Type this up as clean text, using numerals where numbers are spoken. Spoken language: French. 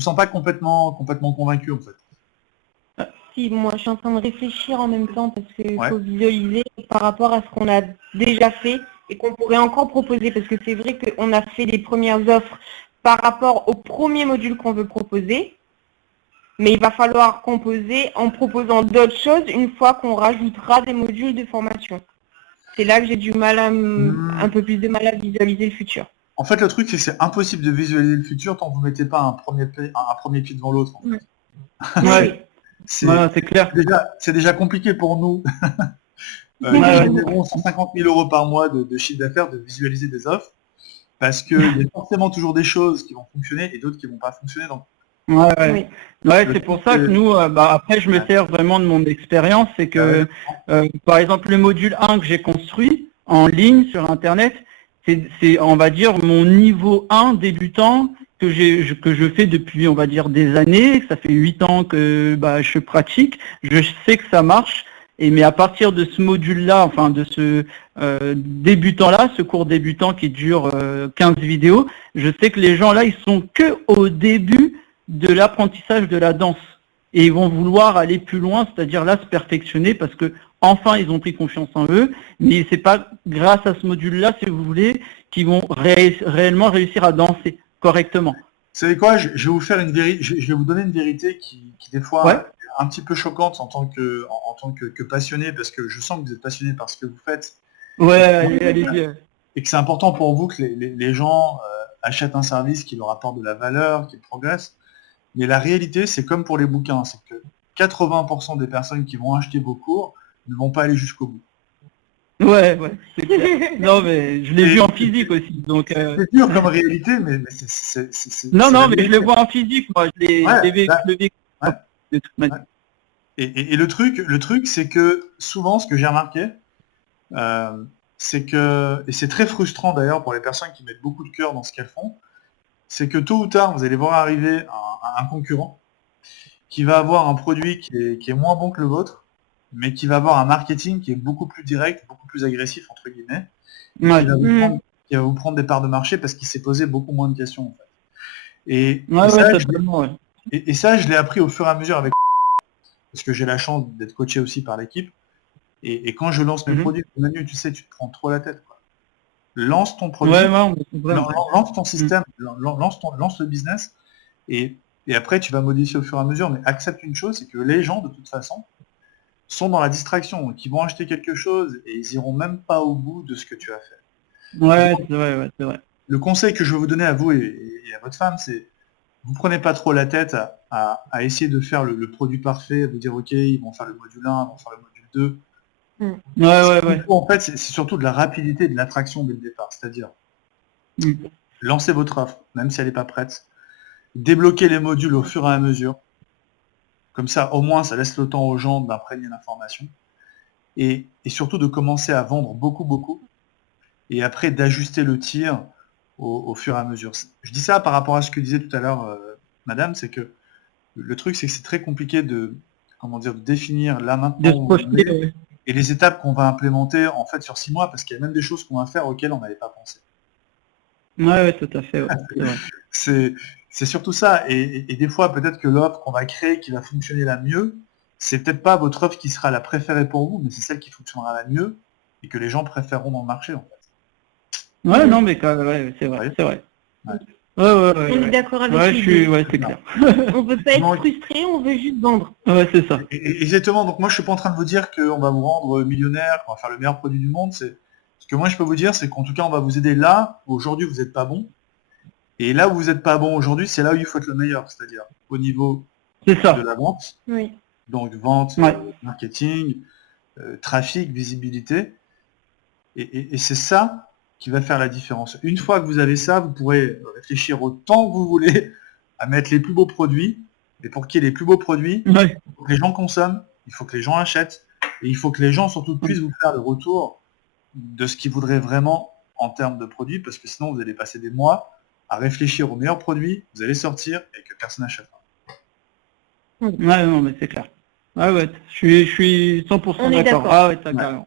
vous sens pas complètement convaincu en fait. Si, moi je suis en train de réfléchir en même temps parce qu'il Ouais. faut visualiser par rapport à ce qu'on a déjà fait et qu'on pourrait encore proposer, parce que c'est vrai qu'on a fait les premières offres par rapport au premier module qu'on veut proposer, mais il va falloir composer en proposant d'autres choses une fois qu'on rajoutera des modules de formation. C'est là que j'ai du mal un peu plus de mal à visualiser le futur. En fait, le truc, c'est que c'est impossible de visualiser le futur tant que vous mettez pas un premier pied devant l'autre. En fait. Ouais. C'est Voilà, c'est clair. c'est déjà compliqué pour nous. Qui générons 150 000 euros par mois de chiffre d'affaires, de visualiser des offres, parce qu'il y a forcément toujours des choses qui vont fonctionner et d'autres qui vont pas fonctionner. Donc, Ouais, c'est pour ça que nous, après, je me sers vraiment de mon expérience, c'est que, par exemple, le module 1 que j'ai construit en ligne sur Internet, c'est, on va dire, mon niveau 1 débutant que je fais depuis, on va dire, des années. Ça fait 8 ans que je pratique. Je sais que ça marche. Mais à partir de ce module-là, enfin de ce débutant-là, ce cours débutant qui dure 15 vidéos, je sais que les gens là, ils sont que au début de l'apprentissage de la danse. Et ils vont vouloir aller plus loin, c'est-à-dire là se perfectionner parce que enfin ils ont pris confiance en eux, mais c'est pas grâce à ce module-là, si vous voulez, qu'ils vont réellement réussir à danser correctement. Vous savez quoi, je vais vous faire je vais vous donner une vérité qui des fois est un petit peu choquante en tant que passionné, parce que je sens que vous êtes passionné par ce que vous faites. Allez-y. Et que c'est important pour vous que les gens achètent un service qui leur apporte de la valeur, qui progresse. Mais la réalité, c'est comme pour les bouquins, c'est que 80% des personnes qui vont acheter vos cours ne vont pas aller jusqu'au bout. Ouais, c'est clair. Non, mais je l'ai vu en physique aussi, donc... C'est dur comme réalité, mais c'est... Non, mais je le vois en physique, moi, je l'ai vécu. Et le truc, c'est que souvent, ce que j'ai remarqué, c'est que, et c'est très frustrant d'ailleurs pour les personnes qui mettent beaucoup de cœur dans ce qu'elles font, c'est que tôt ou tard, vous allez voir arriver un concurrent qui va avoir un produit qui est moins bon que le vôtre, mais qui va avoir un marketing qui est beaucoup plus direct, beaucoup plus agressif, entre guillemets, qui va vous prendre des parts de marché parce qu'il s'est posé beaucoup moins de questions. En fait. Et ça, je l'ai appris au fur et à mesure avec parce que j'ai la chance d'être coaché aussi par l'équipe. Et quand je lance mes produits, Manu, tu sais, tu te prends trop la tête. Quoi. Lance ton produit, lance ton système, lance le business, et après tu vas modifier au fur et à mesure, mais accepte une chose, c'est que les gens, de toute façon, sont dans la distraction, donc ils vont acheter quelque chose et ils iront même pas au bout de ce que tu as fait. C'est vrai. Le conseil que je veux vous donner à vous et à votre femme, c'est vous prenez pas trop la tête à essayer de faire le produit parfait, à vous dire ok, ils vont faire le module 1, ils vont faire le module 2. En fait, c'est surtout de la rapidité et de l'attraction dès le départ. C'est-à-dire, lancez votre offre, même si elle n'est pas prête. Débloquez les modules au fur et à mesure. Comme ça, au moins, ça laisse le temps aux gens d'imprégner l'information. Et surtout de commencer à vendre beaucoup. Et après, d'ajuster le tir au fur et à mesure. Je dis ça par rapport à ce que disait tout à l'heure madame, c'est que le truc, c'est que c'est très compliqué de définir là maintenant et les étapes qu'on va implémenter en fait sur 6 mois, parce qu'il y a même des choses qu'on va faire auxquelles on n'avait pas pensé. Tout à fait. C'est surtout ça. Et des fois, peut-être que l'offre qu'on va créer, qui va fonctionner la mieux, c'est peut-être pas votre offre qui sera la préférée pour vous, mais c'est celle qui fonctionnera la mieux et que les gens préféreront dans le marché, en fait. C'est vrai. On est d'accord avec c'est clair. On veut pas être frustré, on veut juste vendre. C'est ça. Exactement. Donc moi, je suis pas en train de vous dire qu'on va vous rendre millionnaire, qu'on va faire le meilleur produit du monde. Ce que moi, je peux vous dire, c'est qu'en tout cas, on va vous aider là où aujourd'hui vous n'êtes pas bon. Et là où vous n'êtes pas bon aujourd'hui, c'est là où il faut être le meilleur, c'est-à-dire au niveau de la vente. Oui. Donc vente, marketing, trafic, visibilité. Et c'est ça qui va faire la différence. Une fois que vous avez ça, vous pourrez réfléchir autant que vous voulez à mettre les plus beaux produits. Et pour qu'il y ait les plus beaux produits, il faut que les gens consomment, il faut que les gens achètent, et il faut que les gens surtout puissent vous faire le retour de ce qu'ils voudraient vraiment en termes de produits, parce que sinon vous allez passer des mois à réfléchir aux meilleurs produits, vous allez sortir et que personne n'achètera. Mais c'est clair. Je suis 100% d'accord.